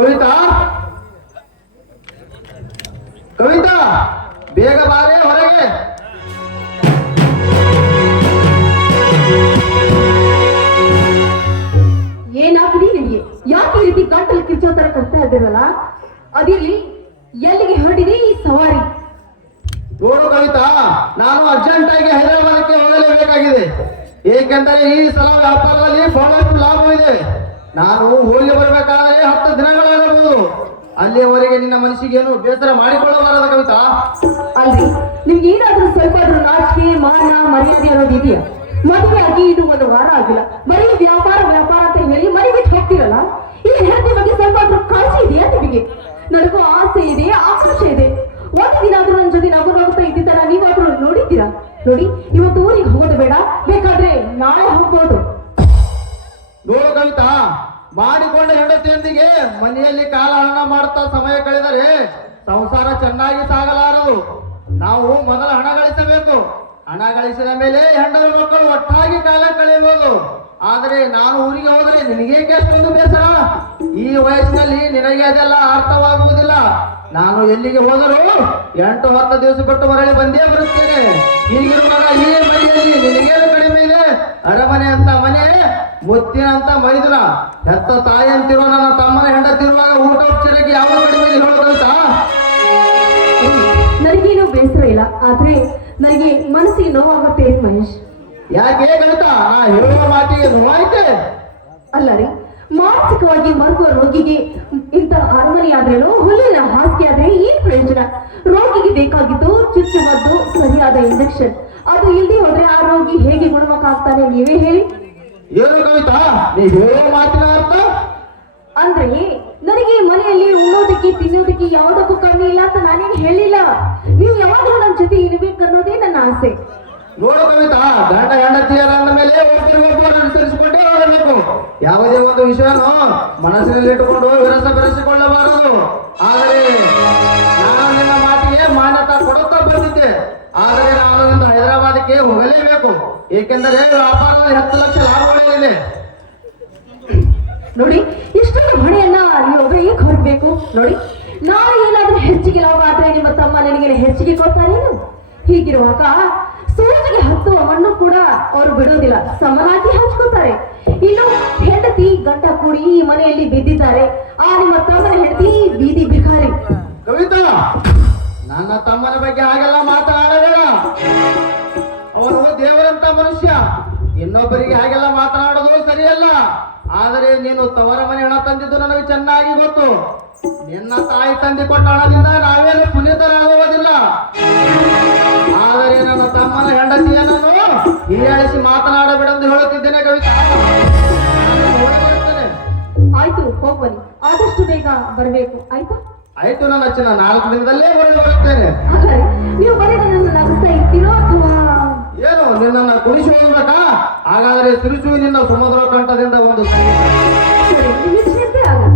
ಕವಿತಾ ಕವಿತಾ ಬೇಗ ಬಾರೇ ಹೊರಗೆ. ಏನಾಗ್ಲಿ ನಿಮಗೆ? ಯಾಕೆ ಈ ರೀತಿ ಗಂಟಲು ಕಿರ್ಚೋ ತರ ಕರ್ತಾ ಇದ್ದೀರಲ್ಲ? ಅದಿರ್ಲಿ, ಎಲ್ಲಿಗೆ ಹೊರಟಿದೆ ಈ ಸವಾರಿ? ನೋಡು ಕವಿತಾ, ನಾನು ಅರ್ಜೆಂಟ್ ಆಗಿ ಹೈದರಾಬಾದಕ್ಕೆ ಹೋಗಲೇಬೇಕಾಗಿದೆ. ಏಕೆಂದರೆ ಈ ಸಲ ವ್ಯಾಪಾರದಲ್ಲಿ ಬಹಳಷ್ಟು ಲಾಭವಿದೆ. ನಾನು ಹೋಗಿ ಬರಬೇಕಾದ್ರೆ 10 ದಿನಗಳಾಗಬಹುದು. ಅಲ್ಲಿಯವರೆಗೆ ನಿನ್ನ ಮನಸ್ಸಿಗೆ ಏನು ಬೇಸರ ಮಾಡಿಕೊಳ್ಳಬಾರದ ಕವಿತಾ. ಅಲ್ರಿ, ನಿಮ್ಗೆ ಏನಾದ್ರೂ ಸ್ವಲ್ಪ ನಾಚಿಕೆ ಮಾನ ಮರ್ಯಾದೆ ಅನ್ನೋದು ಇದೆಯಾ? ಮದುವೆ ಆಗಿ ಇದು 1 ವಾರ ಆಗಿಲ್ಲ, ಬರೀ ವ್ಯಾಪಾರ ವ್ಯಾಪಾರ ಅಂತ ಹೇಳಿ ಮನೆ ಬಿಟ್ಟು ಹೋಗ್ತಿರಲ್ಲ. ಈ ಹೆಂಡತಿ ಬಗ್ಗೆ ಸ್ವಲ್ಪ ಕಾಳಜಿ ಇದೆಯಾ ನಿಮಗೆ? ನನಗೂ ಆಸೆ ಇದೆ, ಆಕಾಂಕ್ಷೆ ಇದೆ. ಒಂದು ದಿನ ಆದ್ರೂ ನನ್ನ ಜೊತೆ ನಗು ನಗುತ್ತಾ ಇದ್ದಿದ್ದಲ್ಲ ನೀವಾದ್ರೂ ನೋಡಿದ್ದೀರಾ? ನೋಡಿ, ಇವತ್ತು ಊರಿಗೆ ಹೋಗೋದು ಬೇಡ, ಬೇಕಾದ್ರೆ ನಾಳೆ ಹೋಗ್ಬೋದು. ನೋಡು ಕವಿತಾ, ಮಾಡಿಕೊಂಡ ಹೆಂಡತಿಯೊಂದಿಗೆ ಮನೆಯಲ್ಲಿ ಕಾಲಹರಣ ಮಾಡುತ್ತಾ ಸಮಯ ಕಳೆದರೆ ಸಂಸಾರ ಚೆನ್ನಾಗಿ ಸಾಗಲಾರದು. ನಾವು ಮೊದಲ ಹಣ ಗಳಿಸಬೇಕು. ಹಣ ಗಳಿಸಿದ ಮೇಲೆ ಹೆಂಡರು ಮಕ್ಕಳು ಒಟ್ಟಾಗಿ ಕಾಲ ಕಳೆಯಬಹುದು. ಆದರೆ ನಾನು ಊರಿಗೆ ಹೋದರೆ ನಿನಗೇಕೆ ಅಷ್ಟೊಂದು ಬೇಸರ? ಈ ವಯಸ್ಸಿನಲ್ಲಿ ನಿನಗೆ ಅದೆಲ್ಲ ಅರ್ಥವಾಗುವುದಿಲ್ಲ. ನಾನು ಎಲ್ಲಿಗೆ ಹೋದರೂ 8-10 ದಿವಸ ಬಿಟ್ಟು ಮರಳಿ ಬಂದೇ ಬರುತ್ತೇನೆ. ಹೀಗಿರುವಾಗ ಈ ಮನೆಯಲ್ಲಿ ನಿನಗೇನು ಕಡಿಮೆ ಇದೆ? ಅರಮನೆ ಅಂತ ಮನೆ, ಮುತ್ತಿನಂತ ಮೈದುನ, ಹೆತ್ತ ತಾಯಿ ಅಂತಿರುವ ನನ್ನ ತಮ್ಮನ ಹೆಂಡತಿರುವಾಗ ಊಟೋಪಚಾರಕ್ಕೆ ಯಾವ ಕಡಿಮೆ ಇದೆ ಹೇಳೋದಂತ? ನನಗೇನು ಬೇಸರ ಇಲ್ಲ, ಆದ್ರೆ ನನಗೆ ಮನಸ್ಸಿಗೆ ನೋವಾಗುತ್ತೆ ಮಹೇಶ್. ಯಾಕೆ ಕವಿತಾ, ನಾ ಹೇಳುವ ಮಾತಿಗೆ ನೋವಾಯ್ತೆ? ಅಲ್ಲ ರೀ, ಮಾನಸಿಕವಾಗಿ ಮರುಗುವ ರೋಗಿಗೆ ಇಂಥ ಅರಮನೆ ಆದ್ರೇನು, ಹುಲ್ಲಿನ ಹಾಸಿಗೆ ಆದ್ರೆ ಏನ್ ಪ್ರಯೋಜನ? ರೋಗಿಗೆ ಬೇಕಾಗಿದ್ದು ಚುಚ್ಚುಮದ್ದು, ಸರಿಯಾದ ಇಂಜೆಕ್ಷನ್. ಅದು ಇಲ್ಲದೆ ಹೋದ್ರೆ ಆ ರೋಗಿ ಹೇಗೆ ಗುಣಮುಖ ಆಗ್ತಾನೆ ನೀವೇ ಹೇಳಿ? ಏನು ಕವಿತಾ ನೀ ಹೇಳುವ ಮಾತಿನ ಅರ್ಥ? ಅಂದ್ರೆ ನನಗೆ ಮನೆಯಲ್ಲಿ ಉಣ್ಣೋದಕ್ಕೆ ತಿನ್ನೋದಕ್ಕೆ ಯಾವುದಕ್ಕೂ ಕಮ್ಮಿ ಇಲ್ಲ ಅಂತ ನಾನೇನು ಹೇಳಿಲ್ಲ. ನೀವು ಯಾವಾಗಲೂ ನನ್ನ ಜೊತೆ ಇರಬೇಕು ಅನ್ನೋದೇ ನನ್ನ ಆಸೆ. ನೋಡು ಕವಿತಾ, ಗಂಡ ಹೆಂಡತಿಯರ ಮೇಲೆ ಒಬ್ಬರೊಬ್ಬರು ಅನುಸರಿಸಿಕೊಂಡೇ ಹೋಗಬೇಕು. ಯಾವುದೇ ಒಂದು ವಿಷಯನೂ ಮನಸ್ಸಿನಲ್ಲಿ ಇಟ್ಟುಕೊಂಡು ಬೆರೆಸಿಕೊಳ್ಳಬಾರದು. ಆದರೆ ನಾನು ನಿನ್ನ ಮಾತಿಗೆ ಮಾನ್ಯತೆ ಕೊಡುತ್ತಾ ಬಂದಿದ್ದೆ. ಆದರೆ ನಾನು ಇಂದು ಹೈದರಾಬಾದಕ್ಕೆ ಹೋಗಲೇಬೇಕು. ಏಕೆಂದರೆ ವ್ಯಾಪಾರದಲ್ಲಿ 10 ಲಕ್ಷ ಲಾಭಗಳಿದೆ. ನೋಡಿ, ಇಷ್ಟೊಂದು ಹೊಣೆಯನ್ನ ನೀವು ಹೇಗೆ ಹೊರಬೇಕು? ನೋಡಿ, ನಾಳೆ ಏನಾದ್ರೂ ಹೆಚ್ಚಿಗೆ ಲಾಭ ಆದ್ರೆ ನಿಮ್ಮ ತಮ್ಮ ನನಗೆ ಹೆಚ್ಚಿಗೆ ಕೊಡ್ತಾರೇನು? ಹೀಗಿರುವಾಗ ಸೂರ್ಯನಿಗೆ ಹತ್ತುವ ಮಣ್ಣು ಕೂಡ ಅವರು ಬಿಡೋದಿಲ್ಲ, ಸಮನಾಗಿ ಹಂಚ್ಕೊತಾರೆ. ಇನ್ನು ಹೆಂಡತಿ ಗಂಟ ಕೂಡಿ ಈ ಮನೆಯಲ್ಲಿ ಬಿದ್ದಿದ್ದಾರೆ. ಆ ನಿಮ್ಮ ತಮ್ಮನ ಹೆಂಡತಿ ಬೀದಿ ಭಿಕಾರಿ. ಕವಿತಾ, ನನ್ನ ತಮ್ಮನ ಬಗ್ಗೆ ಹಾಗೆಲ್ಲ ಮಾತನಾಡಬೇಡ. ಅವನು ದೇವರಂತ ಮನುಷ್ಯ. ಇನ್ನೊಬ್ಬರಿಗೆ ಹಾಗೆಲ್ಲ ಮಾತನಾಡೋದು ಸರಿಯಲ್ಲ. ಆದರೆ ನೀನು ತವರ ಮನೆ ಹಣ ತಂದಿದ್ದು ನನಗೆ ಚೆನ್ನಾಗಿ ಗೊತ್ತು. ನಿನ್ನ ತಾಯಿ ತಂದೆ ಕೊಟ್ಟ ಹಣದಿಂದ ನಾವೇನು ಪುನೀತರಾಗುವುದಿಲ್ಲ. ಆದರೆ ನನ್ನ ತಮ್ಮನ ಹೆಂಡತಿಯನ್ನು ಹೀಯಾಳಿಸಿ ಮಾತನಾಡಬೇಡೆಂದು ಹೇಳುತ್ತಿದ್ದೇನೆ ಕವಿತಾ. ಆಯ್ತು, ಹೋಗ್ಬನ್ನಿ. ಆದಷ್ಟು ಬೇಗ ಬರಬೇಕು, ಆಯ್ತಾ? ಆಯ್ತು ನನ್ನ ಚಿನ್ನ, 4 ದಿನದಲ್ಲೇ ಹೊರಗೆ ಬರುತ್ತೇನೆ. ಹಾಗಾದ್ರೆ ನೀವು ಬರೀ ನನ್ನ ನಗಿಸ್ತಾ ಇರ್ತೀರೋ ಅಥವಾ ಏನು ನಿನ್ನನ್ನು ಕುಣಿಸಿ ಹೋಗ್ಬೇಕಾ? ಹಾಗಾದರೆ ತಿರುಚು ನಿನ್ನ ಸುಮಧುರ ಕಂಠದಿಂದ ಒಂದು ಚಿಂತೆ ಆಗಲ್ಲ.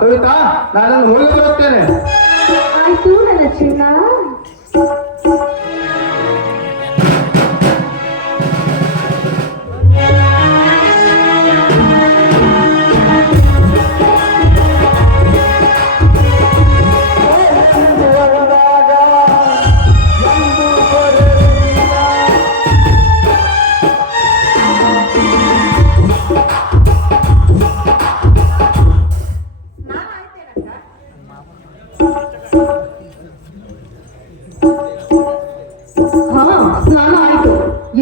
ಕವಿತಾ, ನಾನು ಹೋಗಿ ಬರುತ್ತೇನೆ. ಆಯ್ತು ನನ್ನ ಚಿನ್ನ.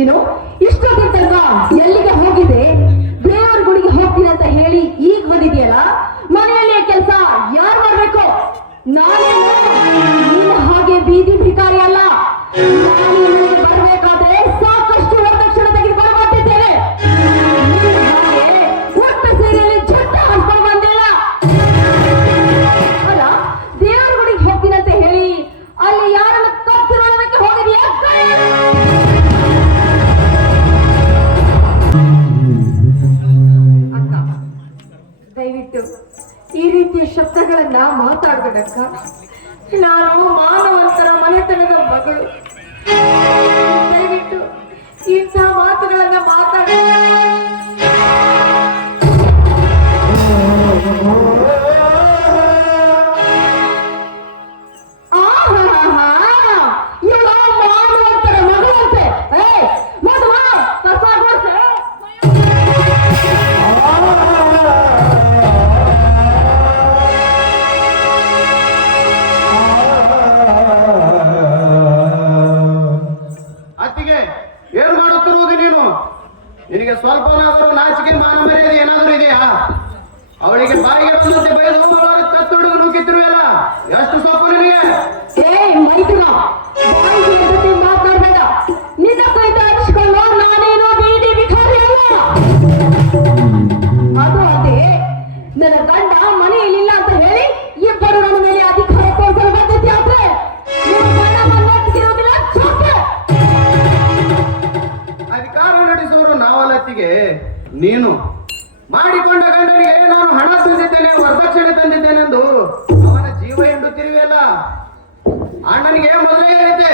ಏನೋ ಇಷ್ಟೊತ್ತಿನ ತನಕ ಎಲ್ಲಿಗೆ ಹೋಗಿದೆ? ದೇವರ ಗುಡಿಗೆ ಹೋಗ್ತೀನಿ ಅಂತ ಹೇಳಿ ಈಗ ಬಂದಿದೆಯಲ್ಲ, ಮಾತುಗಳನ್ನ ಮಾತಾಡ್ಬೇಡಕ್ಕ. ನಾನು ಮಾನವಂತರ ಮನೆತನದ ಮಗಳು. ದಯವಿಟ್ಟು ಇಂಥ ಮಾತುಗಳನ್ನ ಮಾತಾಡ. ಮಾನವಂತರ ಮಗಳಂತೆ. ಮದುವ ಕಸ ಗೊಡ್ಸೆ. ಅತ್ತಿಗೆ ಏನ್ ಮಾಡುತ್ತಿರುವುದು ನೀನು? ನಿನಗೆ ಸ್ವಲ್ಪನಾದರೂ ನಾಚಿಕೆ ಮಾನ ಮರ್ಯಾದೆ ಏನಾದರೂ ಇದೆಯಾ? ಅವಳಿಗೆ ಬಾಯಿಗೆ ಬಂದಂತೆ ಬೈದು ಅವಳನ್ನು ಕತ್ತುಡು ನುಗ್ಗಿತ್ತಿರುವೆಲ್ಲ ಎಷ್ಟು ಸೊಪ್ಪು ನಿನಗೆ? ಮೈದುನ ಬಾಯಿಗೆ ಜೊತೆ ಮಾತಾಡಬೇಡ. ನಿನ್ನ ಕೈತ ಹಚ್ಕೊಂಡು ನಾನೇನೋ ಬೀದಿ ಬಿಖಾರಿ ಅಲ್ಲ. ಅದು ಅದೇ ನನ್ನ ಗಂಡ ಮನೆಯಲ್ಲಿಲ್ಲ ಅಂತ ಹೇಳಿ ಇಬ್ಬರು ನನ್ನ ಮೇಲೆ ಅಧಿಕಾರ ತೋರಿಸಲು ಬಂದಿದ್ದೆ. ಆದ್ರೆ ನಿಮ್ಮ ಗಂಡ ಮನೆಯಲ್ಲಿರೋದಿಲ್ಲ. ಅಧಿಕಾರ ನಡೆಸುವರು ನಾವಲ್ಲತ್ತಿಗೆ. ನೀನು ಮಾಡಿಕೊಂಡ ಗಂಡನಿಗೆ ನಾನು ಹಣ ತಂದಿದ್ದೇನೆ, ವರದಕ್ಷಿಣೆ ತಂದಿದ್ದೇನೆಂದು ಅವನ ಜೀವ ಹಿಂಡುತ್ತಿರುವೆಯಲ್ಲ. ಅಣ್ಣನಿಗೆ ಮೊದಲೇ ಹೇಳಿದ್ದೆ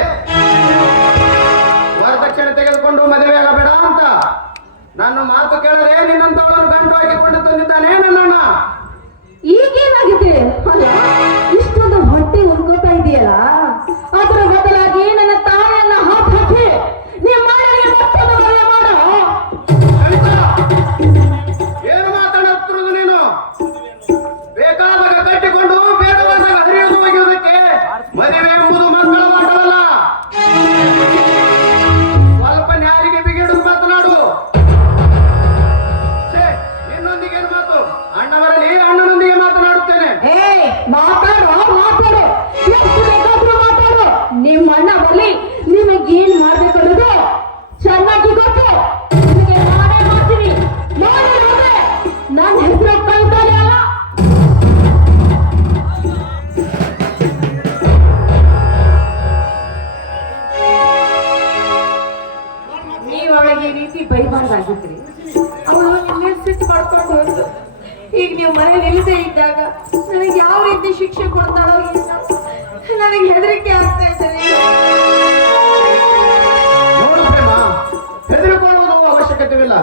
ವರದಕ್ಷಿಣೆ ತೆಗೆದುಕೊಂಡು ಮದುವೆ ಆಗಬೇಡ ಅಂತ. ನನ್ನ ಮಾತು ಕೇಳದೆ ನಿನ್ನಂತವಳನ್ನು ಗಂಟು ಹಾಕಿಕೊಂಡು ತಂದಿದ್ದಾನೆ ನನ್ನಣ್ಣ. ಈಗೇನಾಗಿದೆ? ಅಲ್ಲ, ಇಷ್ಟೊಂದು ಹೊಟ್ಟೆ ಉಳ್ಕೋತಾ ಇದೆಯಲ್ಲ, ಅದರ ಬದಲಾಗಿ ನನ್ನ ತಾಯಿಯನ್ನ ಹಾಕಿ ನಿಮ್ಮ ಮನೆಗೆ ಮತ್ತೊಂದು ಮದುವೆ ಮಾಡು. ಏನು ಮಾತಾಡುತ್ತಿರುವುದು ನೀನು? ಬೇಕಾದಾಗ ಕಟ್ಟಿಕೊಂಡು ಬೇಡವಾದಾಗ ಹರಿಯೋದು ಒಗೆಯುವುದಕ್ಕೆ ಮದುವೆ ಎಂಬುದು ಮಕ್ಕಳ ಮಾಟವಲ್ಲ. ಸ್ವಲ್ಪ ನ್ಯಾರಿಗೆ ಬಿಗಿಡು ಮಾತನಾಡು. ನಿನ್ನೊಂದಿಗೆ ಏನು ಮಾತು? ಅಣ್ಣ ಬರಲಿ, ಅಣ್ಣನೊಂದಿಗೆ ಮಾತನಾಡುತ್ತೇನೆ. ಮಾತಾಡು ಮಾತಾಡು, ಎಷ್ಟು ಬೇಕಾದ್ರೂ ಮಾತಾಡು. ನಿಮ್ಮ ಅಣ್ಣ ಬರಲಿ, ನಿಮಗೇನ್ ಮಾಡ್ಬೇಕು ಅನ್ನೋದು ಚೆನ್ನಾಗಿ ಗೊತ್ತು. ನಿಮಗೆ ಮಾಡೇ ಮಾಡ್ತೀನಿ. ಮಾಡಿ ನೋಡ್ರೆ ನನ್ನ ಹೆಸರು ಕೈತಾನೆ ಅಲ್ಲ. ನೀವು ಅವಳಿಗೆ ಈ ರೀತಿ ಬೈಬಾರ್ದಾಗಿದ್ರಿ. ಅವಳು ನಿಮ್ಮ ಸಿಟ್ಟು ಮಾಡ್ಕೊಂಡು ಹೋದ್ರು. ಈಗ ನೀವು ಮನೇಲಿ ಇಲ್ಲದೆ ಇದ್ದಾಗ ನನಗೆ ಯಾವ ರೀತಿ ಶಿಕ್ಷೆ ಕೊಡ್ತಾಳೋ ಇಲ್ಲ. ನನಗೆ ಹೆದರಿಕೆ ಆಗ್ತಾ ಇದ್ದಾರೆ. ನೋಡು ಪ್ರೇಮ, ಹೆದರಿಕೊಳ್ಳುವುದು ಅವಶ್ಯಕತೆವಿಲ್ಲ.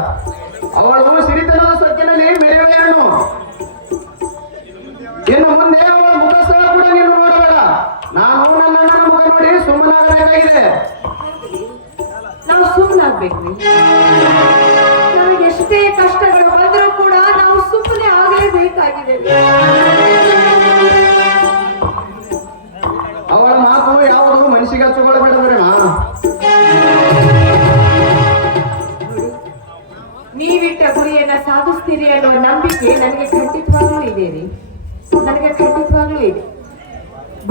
ಅವಳು ಸಿರಿತನದ ಸೊಕ್ಕಿನಲ್ಲಿ ಮೆರೆಯುವ ಹೆಣ್ಣು. ಇನ್ನು ಮುಂದೆ ಅವಳ ಮುಖ ಸ್ಥಳ ಕೂಡ ನೀನು ನೋಡಬೇಡ. ನಾನು ನನ್ನ ಅಣ್ಣನ ಮುಖ ನೋಡಿ ಸುಮ್ಮನಾಗಬೇಕಾಗಿದೆ. ನಾವು ಸುಮ್ಮನಾಗ್ಬೇಕ್ರಿ. ನನಗೆ ಎಷ್ಟೇ ಕಷ್ಟಗಳು ಬಂದರೂ ಕೂಡ ನಾವು ಸುಮ್ಮನೆ ಆಗಲೇಬೇಕಾಗಿದೆ. ಅವಳ ಮಾತು ಯಾವುದು ಮನಸ್ಸಿಗೆ ಹಚ್ಚಿಕೊಳ್ಳಬೇಡ ಪ್ರೇಮ. ನೀವಿಟ್ಟ ಗುರಿಯನ್ನ ಸಾಧಿಸ್ತೀರಿ ಅನ್ನುವ ನಂಬಿಕೆ ನನಗೆ ಖಂಡಿತವಾಗ್ಲೂ ಇದೆ ರೀ. ನನಗೆ ಖಂಡಿತವಾಗ್ಲೂ ಇದೆ.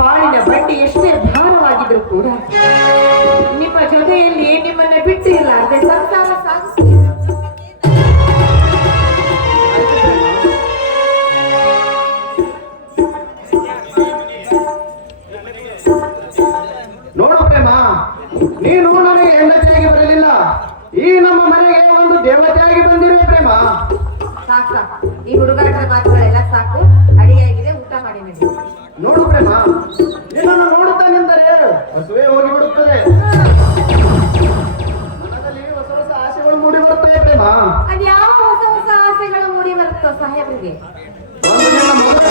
ಬಾಳಿನ ಬಂಡಿ ಎಷ್ಟೇ ಭಾರವಾಗಿದ್ರು ಕೂಡ ನಿಮ್ಮ ಜೊತೆಯಲ್ಲಿ ನಿಮ್ಮನ್ನ ಬಿಟ್ಟು ಇಲ್ಲ ಅದೇ ಸಂಸಾರ ಸಾಗಿಸ್ತೀರಿ. ನೋಡು ಪ್ರೇಮ, ನೀನು ನನಗೆ ಹೆಂಡತಿಯಾಗಿ ಬರಲಿಲ್ಲ, ಈ ನಮ್ಮ ಮನೆಗೆ ಒಂದು ದೇವತೆಯಾಗಿ ಬಂದಿರುವೆ ಪ್ರೇಮ. ಸಾಕು ಸಾಕು, ಈ ಹುಡುಗರ ಮಾತುಗಳೆಲ್ಲ ಸಾಕು. ಅಡಿಗೆ ಆಗಿದೆ, ಊಟ ಮಾಡಿ ನೋಡಿ. ನೋಡು ಪ್ರೇಮ, ನಿನ್ನನ್ನು ನೋಡುತ್ತಾ ನಿಂತರೆ ಹಸುವೆ ಹೋಗಿಬಿಡುತ್ತದೆ. ಮನದಲ್ಲಿ ಹೊಸ ಹೊಸ ಆಸೆಗಳು ಮೂಡಿ ಬರುತ್ತವೆ ಪ್ರೇಮ. ಅದ್ಯಾವ ಹೊಸ ಹೊಸ ಆಸೆಗಳು ಮೂಡಿ ಬರುತ್ತೋ ಸಾಹೇಬರಿಗೆ? ಒಂದು ನಿನ್ನ ಮೊದಲ